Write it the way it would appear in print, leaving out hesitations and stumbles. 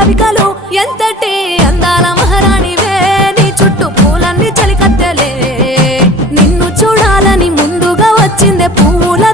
రవికలు ఎంతటి అందాల మహారాణివే నీ చుట్టూ పూలన్నీ చలికత్తెలే నిన్ను చూడాలని ముందుగా వచ్చిందే పువ్వుల